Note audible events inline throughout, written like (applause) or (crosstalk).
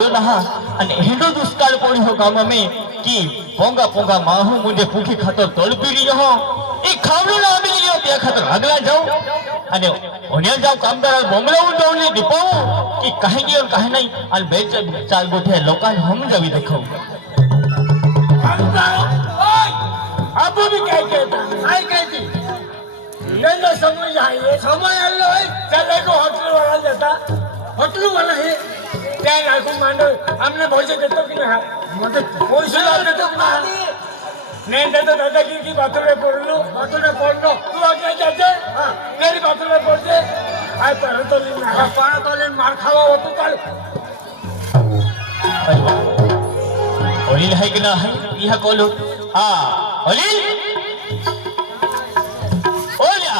અને હેડો દુષ્કાળ પડ્યો ગામમે કી પોંગા પોંગા માહુ મુંડે ભૂખી ખાતર તળપી રહ્યો હો એ ખાવડું ના આવી રહ્યો તે ખાતર આગલા જાઉં અને ઓન્યા જાઉં કામદાર બોમલા ઉડાવું ને દીપાવું કે કહી ગયો કહે નહીં આલ બે ચાલ ગોઠે લોકાન હમ જવી દેખાઉં આપો ભી કઈ કહેતા આઈ કહેતી નંદો સમય આયો સમય આલો ચાલે કો હોટલ વાળા જતા હોટલ વાળા હે प्यार आंखों मांडो हमने भोजे देते कि ना मतलब कोई सुना देते कि ना नहीं देते दादागिरी की बातों में पढ़ लो बातों में पढ़ लो तू आगे जाते मेरी बातों में पढ़ दे आए पर तो लीन ना पर तो लीन मार खावा हो तो कल অলিল হাই কি না হাই ইহা কলো আ অলিল ওলা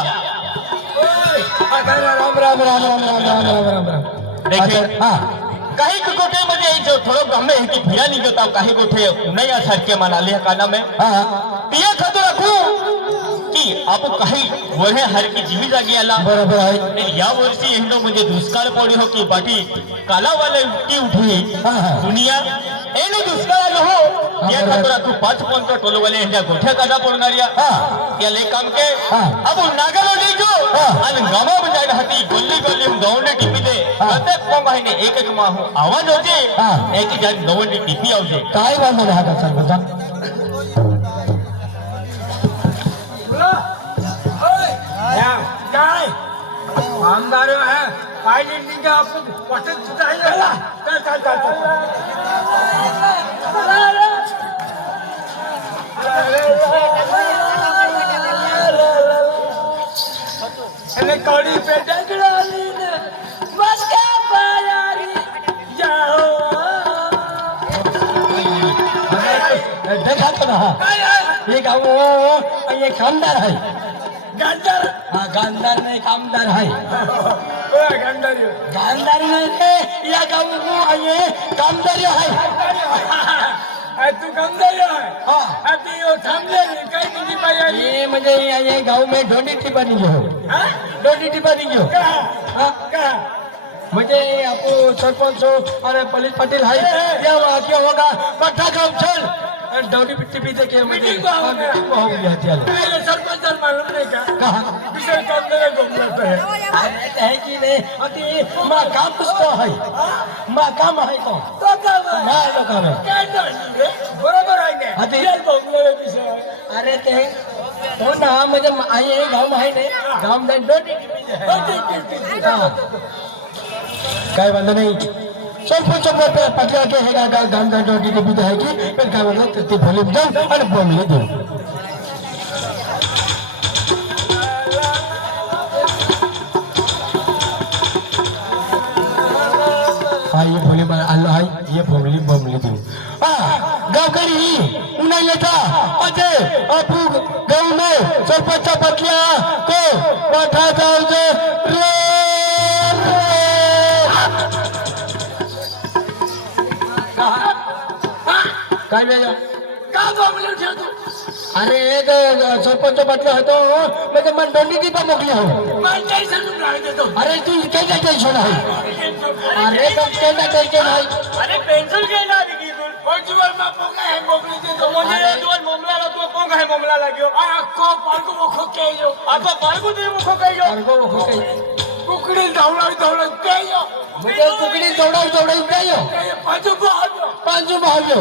ওই রাম রাম রাম রাম রাম রাম রাম রাম দেখে হ্যাঁ कहीं के गोटे बजे जो थोड़ो गम्मे है कि भैया नहीं जोता कहीं गोटे नया सरके मना लिया काना में। हाँ पिया खतो रखू। कि अब कहीं वहे हर की जीवी जागी आला। बराबर है। या वर्षी हिंदो मुझे दुष्काल पड़ी हो कि बाटी काला वाले की उठी। हाँ, हाँ। दुनिया ಏನು दुष्काळाला हो या खात्रातू पाच पंच टोलवाले यांच्या गोठ्या काढा पडणार या या लेकाम के आपण नागालो लेजो आणि गामा बजायला हाती गोल्ली गोल्ली गवंडे टिपी दे प्रत्येक कोंगाईने एक एक माहू आवाज होते याची जात गवंडे टिपी आवजे काय वाजले हा का सर्वदा काय आमदार है पायलट का आपको पसंद चाहिए चल चल चल चल अरे कौड़ी पे डगड़ोली ने बस का बाजारी जाओ अरे देखा तो ना ये गाँव ये खानदार है गांधार नाही कामदार आहे. गांधारी. गांधार नाही रे या गाऊ हो, आहे. कामदारी आहे. (laughs) तू गांधारी आहे? हा. अभी यो थांबले काही नाही बाई आली ये म्हणजे ये गाव में ढोंडी टिपाणी घेऊ. ढोंडी टिपाणी घेऊ. का? हा? का? म्हणजे आपण सरपंच हो, अरे पलित पाटील हाय. या आगे होगा कट्ठा म्हणजे का उछल और डौली पिट्टी पीते के मीटिंग को हो गया चलो. पहले सरपंच सर मालूम नहीं क्या कहा विषय काम मेरे गोमला पे है है कि नहीं? अति मां काम तो है मां काम है तो तो काम है मां तो काम है क्या तो बरोबर है ने? अति. गोमला विषय अरे ते हो ना म्हणजे आई गाव आहे नाही गाव नाही डोटी पीते है डोटी पीते काय बांधा नाही ಸ್ವಲ್ಪ ಸ್ವಲ್ಪ ಪಕ್ಕಕ್ಕೆ ಹೇಗಾಗ ಗಂಡ ಗಂಡ ಹೊಟ್ಟಿಗೆ ಬಿದ್ದು ಹಾಕಿ ಬೆಳಕಾಗಲ್ಲ ತತ್ತಿ और ಅಲ್ಲಿ ಬೊಮ್ಮಿಗೆ ದೇವು हाँ ये भोले अल्लाह हाय ये भोमली भोमली आ गाँव करी उन्हें ये था अजय अब गाँव में सरपंच पतलिया को बैठा जाओ रे काय वेगळा का बाबले ठेवतो अरे एक सरपंच म्हटलं होतो. म्हणजे मग दोन्ही दीपा मोकली हो अरे तू इथे काय टेन्शन आहे? अरे पण ते काय टेन्शन आहे? अरे पेन्सिल घेणार की तू पंचवर मा पोका है मोकली देतो. तो म्हणजे दोन मोमला तो पोका है मोमला लाग्यो तो आ अक्को पार्को मोखो केयो आता पार्को दे मोखो केयो पार्को मोखो केयो कुकडी धावला धावला केयो म्हणजे कुकडी दौडाव दौडाव केयो पांचू भाव्यो पांचू भाव्यो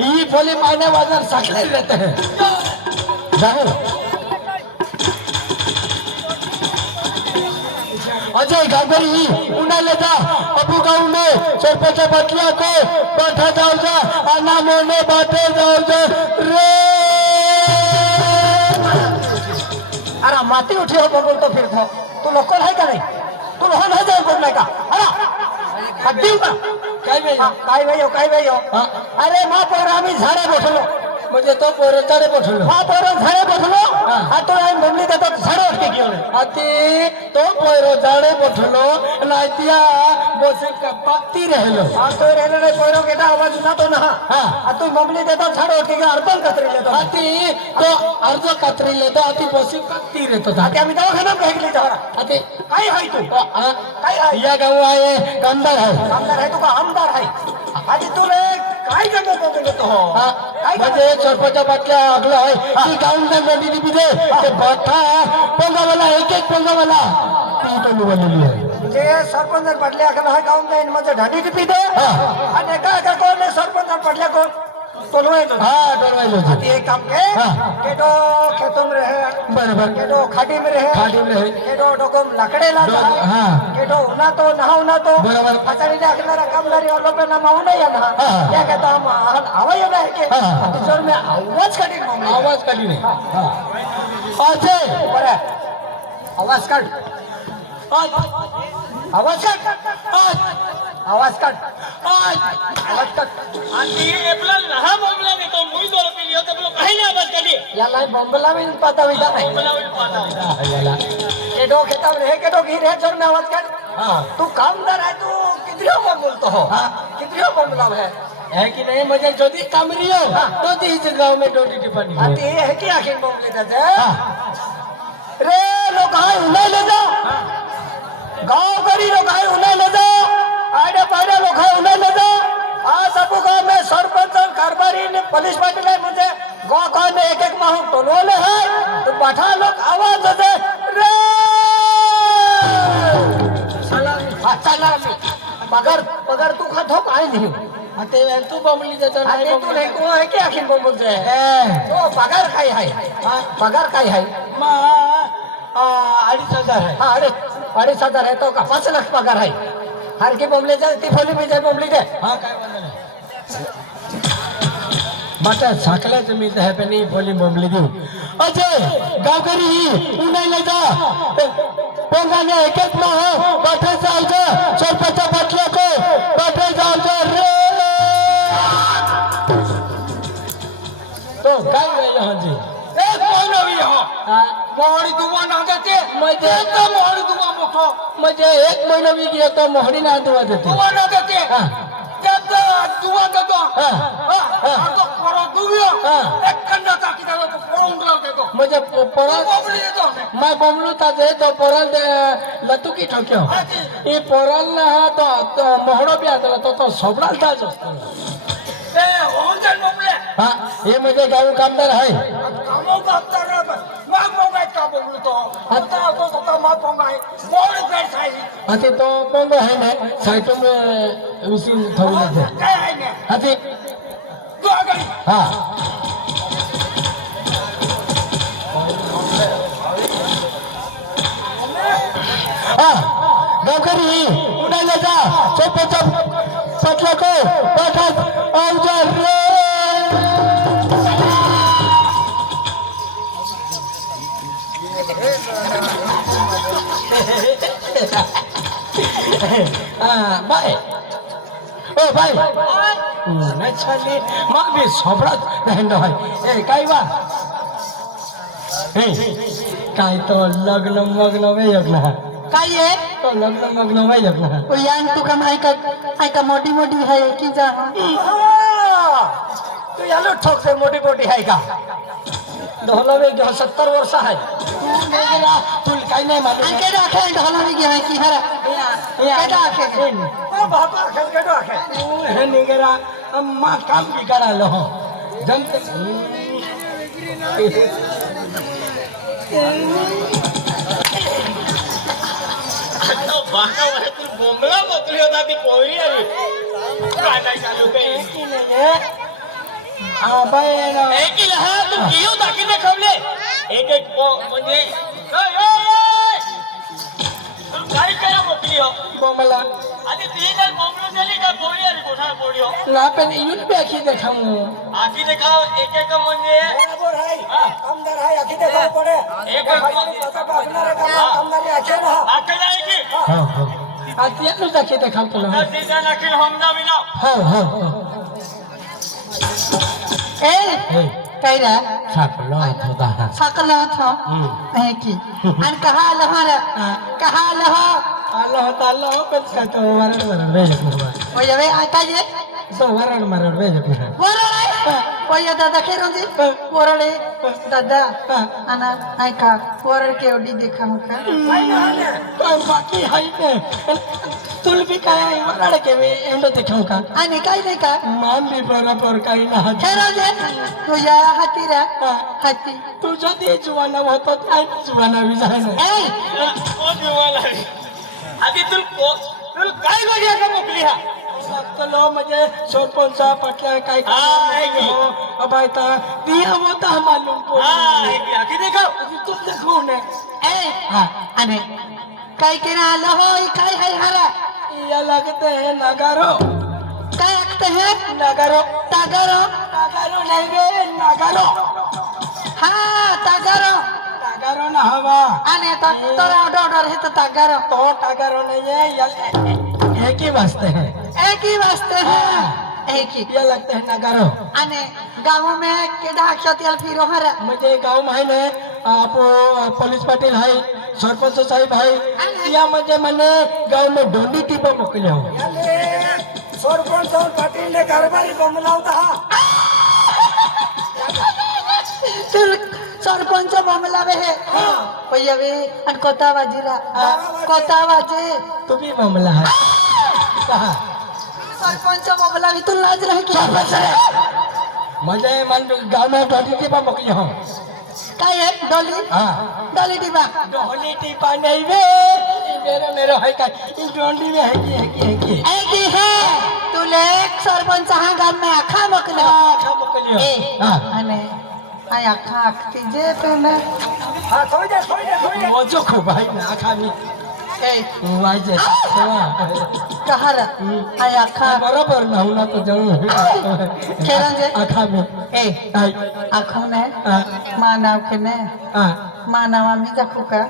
ही बोली मायना बाजार साखळी जात जाऊ. अजय गांगरी ही उन्हाला जा. अबू गाऊ ने सरपंच बदला को बैठा जाऊ जा. अन्ना मोने बाटे जाऊ जा. रे! अरे माती उठी हो बोल तो फिर फिरतो. तू लोकल आहे का नाही? तो लहान आहे जाऊ कोण नाही का हरा देऊ का? काय वेळ हो, काय वेळ काय वेळ अरे मा पोरा आम्ही झाडा बसलो म्हणजे तो पोरं चढे बसलो मा पोरं झाडे बसलो हा. हा तो आहे म्हणली त्याचा झाडे उठके घेऊन आती तो पोरो जाडे बठलो नातिया बसे का पत्ती रहलो हा तो रेल्वे नाही पोरं केटा आवाज ना तो ना हा. हा तू मगली देतो झाडे उठके घेऊन अर्पण कत्री देतो आती तो अर्ज कात्री लेतो आती बसी पत्ती रहतो था आता आम्ही दवाखान्यात भेटली तेव्हा आती काय आहे तू तो आ, काय आहे या गाव आहे कामदार आहे आमदार आहे तू का आमदार आहे आणि तुला काय करत हा, म्हणजे सरपंचा बाटल्या आगला आहे. ती गाऊन नदी दिली ते बाठा पंगावाला एक एक पंगावाला ती तो निवडलेली आहे. जे सरपंच पडले अकरा हा गाऊन जाईन म्हणजे ढाडी टिपी दे. आणि एका एका कोण सरपंच पडल्या कोण? तोलवायचो हाँ डोलवाई लो जी ये काम के हाँ। केडो खेतों बरोबर केडो खाटी में रहे खाडी में रहे. उना तो नहा उना तो बरोबर. काम लारी और लोग ना माहू नहीं है. ना आवाज के हाँ, हाँ. आवाज कटी मामले आवाज काढली आवाज काढ. आवाज काढ. काढ आवाज़ काढ आणि आपला लहान बोंबला देतो मुई दोन पिली होते बोलो काही नाही आवाज़ काढी याला बॉम्बला मी पाता बोंबला होईल पाहता केडो खेताब रे केडो घी रे ज़ोर में आवाज़ काढ हा। तू कामदार है तू कितने को बोलतो हो? हाँ. कितने को बोलता है? है कि नहीं म्हणजे যদি कामरी हो। तो तीच गाव में डोटी टिपानी आता हे है की आखिर हा. रे लोक हाय उन्हाय ले जा। ले जा साऱ्या लोकां उलटलं आज आपू गाव में सरपंच कारभारी ने पुलिस पाटील आहे मुझे म्हणजे गाव गाव ने एक एक माहून टोलवलं आहे तो पठा लोक आवाज दे. रे! चला मगर मगर तू का ठोक आई नाही? ते तू बबली देतो नाही तू नाही को है की अखिल बबलचं? आहे तो पगार काय आहे? पगार काय है माँ अडीच हजार है हाँ अडीच अडीच हजार है तो का पांच लाख पगार है हलकी बोंबली जा ती फोली मी बोंबली दे हा काय माता झाकल्याच मी ह्यापणी फोली बोंबली देऊ. अजय गावकरी ही उन्हाईला जा. पोंगाने एकच ना हो पाठे जायचं स्वल्पाच्या पाटल्या को पाठे जायचं रे. तो काय वेळ हजी? एक मानवी हो. मोहरी दुवा नादाचे म्हणजे एकदम मोहरी दुवा मोठो. म्हणजे एक महिना मी येतो मोहरी नादवा देतो. दुवा नादाचे हा. त्यात दुवा देतो. हा. हा. हा. आणि तो पोरं दुव्य हा. एक खंडाचा किताब तो पळून देतो. म्हणजे प- परत कोंबडी देतो. माय बमलू ताजे तो परत अं, लतुकी ठोक्यो गाऊ कामदार आहे. હાથી તો પોંગો હે ને સાઈટો મે ઉસી થોડી નથી હાથી હા હા નોકરી ઉડાઈ લેતા ચોપ ચોપ પટલા કો પઠા આવજા રે को (laughs) ओ काय ए काय तो लग्न मग्न वे काय आहे तो लग्न मग्न वे यग्न यान तुका ऐका ऐका मोठी मोठी आहे की जा? (laughs) तू यालो ठोकते मोठी मोठी आहे का? ढोलावे घेऊ सत्तर वर्ष आहे तुला काय नाही मालूम। केडो आखे ढोलावे घे आहे की हरा। केडो आखे ओ बापा आखे केडो आखे हे? निगरा अम्मा काम बिगाडालो हो जनते आता बाका वरातून बोंबला मोकळी होता ती पोहरी आली काय नाही चालू काही हा। ना एक लहान जीव दाखिने खावले एक एक म्हणजे काय करा मोकली हो. बोमला आणि ती जर बोमलो झाली का गोळी आली कोठा गोळी हो. ना पण येऊन पे आखी देखाव आखी देखाव एक एक म्हणजे बरोबर आहे. आमदार आहे आखी देखाव पडे. एक एक बसणार म्हणजे- आहे का आमदार आखे ना. आखे जाय की? हा हा. आती येतो आखी देखाव तुला. ती जण आखी होमदा मिलाव हो हो हो. ए काय रे सापलो होता है सकल हम्म है की आणि कहा लहर कहा लह अल्लाह ताला पण सातो कुमा ओय वे ಒಯ್ಯವೆ ಆಕಾಗೆ ವರಣ ಮರಣ ವರಣ ಒಯ್ಯ ದಾದ ಕೇರೋಜಿ ವರಳೆ ದಾದ ಅನ ಆಯ್ಕ ವರಳ के ओडी देखा मुका काय बाकी हाय ते तुलबी काय आहे वरळ के वे एंडो देखा मुका आणि काय नाही का मान बी बरोबर काही ना केरोजे तुझ्या हाती रा हाती तुझ्या ते जुवाना होता काय जुवाना विजायना ए ओ जुवाना आधी तुल को तुल काय गोडी का मोकली हा काय हा, की. हो दिया होता हा काय आलं हो काय हाय हारा या लगते हैं नगारो काय ऐकते हे नगारो तागारो नगारो नहीं रे नगारो हा तागारो नगारो ना हवा आणि आता तोरा ऑर्डर हे तर तागारो तो नगारो नहीं है या ही वास्ते है एक ही वास्ते है। एक। ही ये लगते हैं नगारो आणि गाव में केडा अक्षतियल फिरो हरा म्हणजे गाव माहिने आप पोलीस पाटील आहे सरपंच साहेब आहे या म्हणजे म्हणे गाव में डोंडी टिपा मोकल्या हो। सरपंच जाऊन पाटीलने कारभारी बमला होता हा तुल सरपंच बमलावे हे। पयवे आणि कोता वाजीरा कोता वाजे तुम्ही मामला आहे सरपंच बमलावे तू लाज रहे की म्हणजे मन गाव में डोंडी टिपा मोकल्या हो। काय आहे डोली? हा। डोली डिबा डोंडी टिपा नहीं ये मेरे मेरे है का ये डोंडी में है की है की है की? ही है? तुले एक सरपंच हा गाव में आखा मकला। हा खा मोकल्या ए हा। आणि आय आखा आखती जे पे ना हा थोडी दे थोडी दे थोडी दे मोजो आहे ना आखा मी ए वाजे कहार आय आखा बरोबर ना ना तो जाऊन खेळांचे? आखा मी ए आई आखो ने हा मा नाव के ने हा मा नाव आम्ही दाखवू का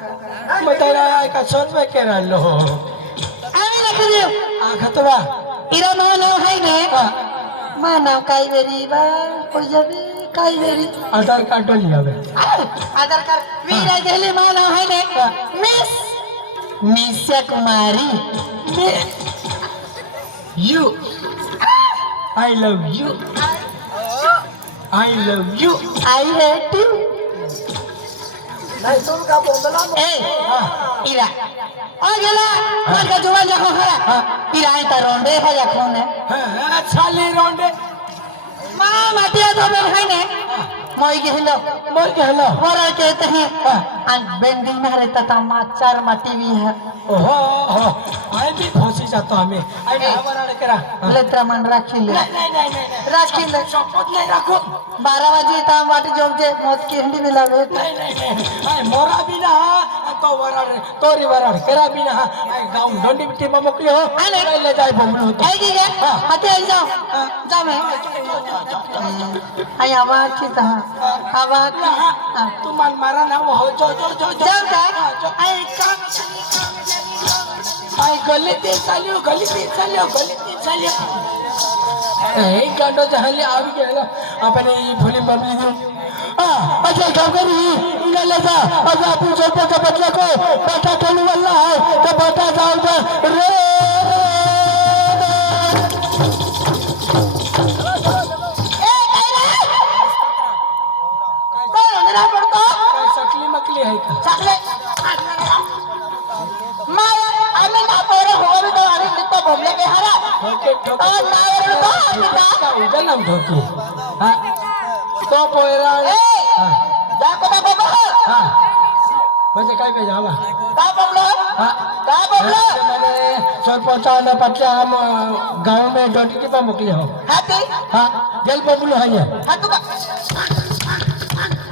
मग त्याला का सोनवे केरालो आम्ही दाखवू देऊ आखतवा इरा नाव नाव हाय ने हा मा नाव काय वेरी बा कोजबी काय वेरी आधार कार्ड लिहावे आधार कार्ड वीरा गेली मा नाव हाय ने miss Kumari. You I love you I love you I hate you नाही तुम का बोंबला ए इरा। आ गेला। माझा जुवान जाखो खरा इरा आई ता रोंडे है जाखो ने छाली रोंडे। मा माटिया तो बे है ने মই গেহিলো मोर कहलो বড় কেতে হে আর বেন্দি না রে তা মাচার মাটি বি है ओहो ओहो आय भी जातो आम्ही. करा. लेत्रा मन राखिले. नाही नाही नाही नाही राखिले. शपथ नाही राखू. बारा वाजे ता वाट जोमजे मौत की हंडी मिलावे नाही नाही नाही. मोरा तो वराड तोरी वराड करा बी ना. आय गाव दोंडी बिटी मोकली हो. आले. ले जाय बोंबलो होतो. आई गे हाते आई जाओ जा मैं आई आवाज़ की ता आवाज़. तुम्हाला मारा ना हो जो जो जो जो का? आई काम ગલીથી ચાલ્યો ગલીથી ચાલ્યો ગલીથી ચાલ્યો. એ કાંડો તો હાલે આવી ગયેલો આપણે એ ભૂલી બબલી ગયું અચ્છા ઘાઘરી ઇને લેતા અચ્છા પૂછો તો બદલે કો બેટા થોડું વલ્લા હોય તો બેટા જાવ રે. हा तो पोयरा ए जा को बाबा हा म्हणजे काय पाहिजे हवा का बोललो हा सरपंच आने पटले हम गाँव में डोटी की मोकली हो हाती हाँ जल बबलू है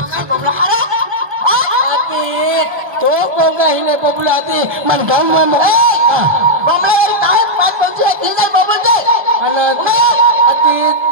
काय बोललो हरा तो कोंगा ही ने बबलू आती मन गाँव में मोकली हाँ बोमले काय पाच पंचवीस आहे तीन हज़ार बबल जाय आणि आता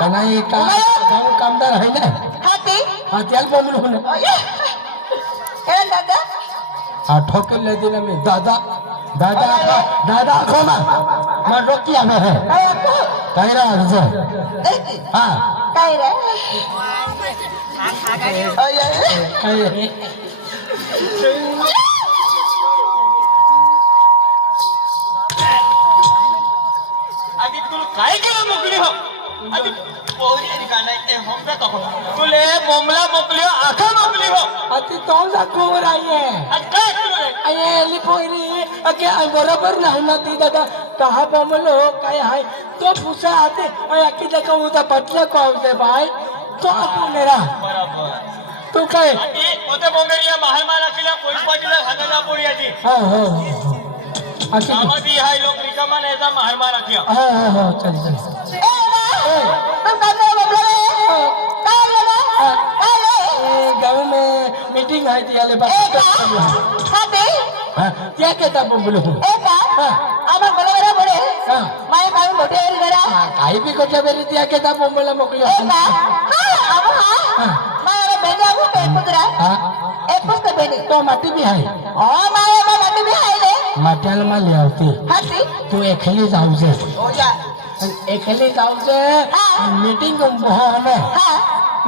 का? नाही कामदार आहे ना. हा ते? हा त्याला बोंबलो ना. काय दादा. हा ठोकल दिला मी. दादा दादा दादा खोना मैं रोकी आवे है काय रे अर्ज हा. काय रे? काय केलं मोकळी हो? तो तुले बोमला मोकली हो आखा मोकली हो अति तोंडा कोवर आहे आज काय केलं रे? अये पोरी अगे बरोबर नाही ना ती दादा। कहा बोमलो काय हाय तो पुसा आते अय अकी जका उदा पटलं कोवते बाय तो आपण रा बरोबर। तू काय होते बोंगरिया महाल मारा केला पोलीस पाटीला हाताला पोळी आधी हो हो हो. अकी कामाची हाय लोक रिकामा न्यायचा महाल मारा किया। हो हो हो चल चल। ए तुम करने बबला रे काय रे काय रे ए, गाँव में मीटिंग है थी आले ए का बात हाती हाँ, क्या कहता बोलो ए का आम्हाला बरोबर बोले हाँ. माय काय मोठे एरी करा काही बी कोच्या बेरी त्या कहता बोंबला मोकली ए का हा आव हा माय बेने आव पे पुत्रा हाँ ए पुस्त बेने तो माटी भी है ओ माय बा माटी भी आहे रे माट्याला माल आवते हाती तू एकली जाऊ जे हो जा एकली जाऊ जे हाँ. मीटिंग होणे हा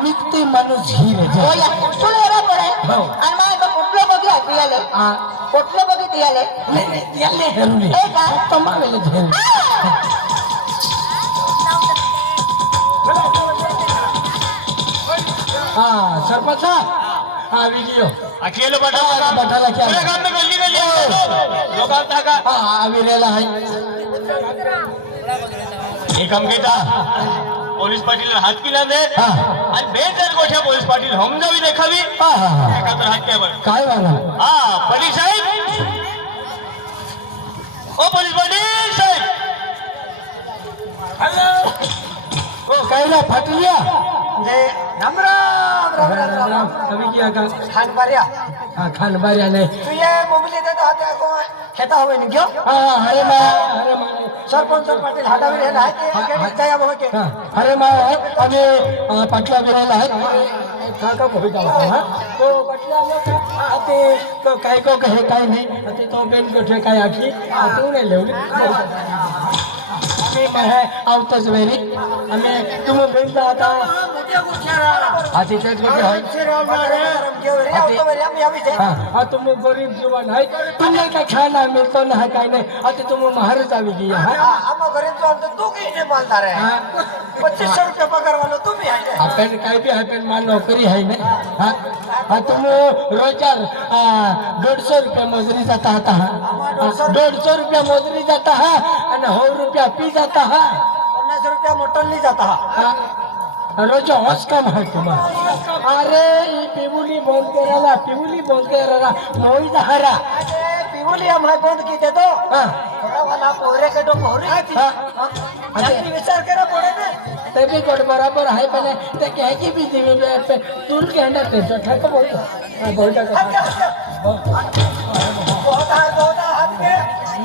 निघते माणूस हिरे जे हो या तुला एरा पडे हो. आणि माय बा कुठलं बघी हाती आले आ कुठलं बघी आले नाही नाही याले हेरुले ए का? फक्त मावेले झेल हा सरपंच हा व्हिडिओ अकेले बटा हा, बटाला क्या? पूरे गांव में गली गली आहे. लोकांचा का हा आविरेला आहे हे काम घेता पोलीस पाटील हात पिला दे। हा. आणि बेजार गोठ्या पोलीस पाटील हमजावी देखावी। हा हा हा। एकातर हात क्या बरं काय वागा हा पोलीस साहेब। ओ पोलीस पाटील साहेब। हॅलो। ओ काय ना फाटलिया? राम राम राम राम राम राम। कमी किया का? खान पारिया हा खान बारिया नाही तू ये मोबाईल येते तो हाते को खेता होवे नि क्यों? हा हा, अरे मा अरे मा। सरपंच पाटील हातावर हे हा, ते हा. बघ के हा, अरे मा आम्ही पाटला बिरायला आहे काका भोईदा होता हा तो पाटला का हा, ते काय? को कहे काय नाही। हा, ते तो बेन कोठे काय आखी हा, तू नाही लेवली आम्ही काय आवतच वेरी आम्ही तुम्ही बेन आता हा हा हा, तुम गरीब जीवन है। तुम्हें क्या खाना मिलता ना है काय नाही। आता तुम महाराज जावी गया हा पच्चीस सौ रुपये पगार वाला तुम्ही आहे आपण काय बी आपण मा नोकरी आहे ना हा। हा, तुम रोज़गार दीड सौ रुपया मजुरी जाता हा दीड सौ रुपया मजुरी जाता हा हो रुपया पी जाता हा। पन्नास रुपया मोटरली जाता हा। रोज हॉस काम है तुम्हा अरे पिबुली बोलते रहा पिबुली बोलते रहा मोई हरा। पिवली हम है बंद की दे दो। थोड़ा वाला पोहरे के तो हा। जल्दी विचार करा पड़े ना ते गोड बराबर आहे पण ते काय की बी दिवी बे तूल के अंडा ते तो ठक बोल हा बोल बहुत है। बहुत हाथ के।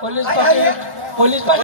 Police Patil police Patil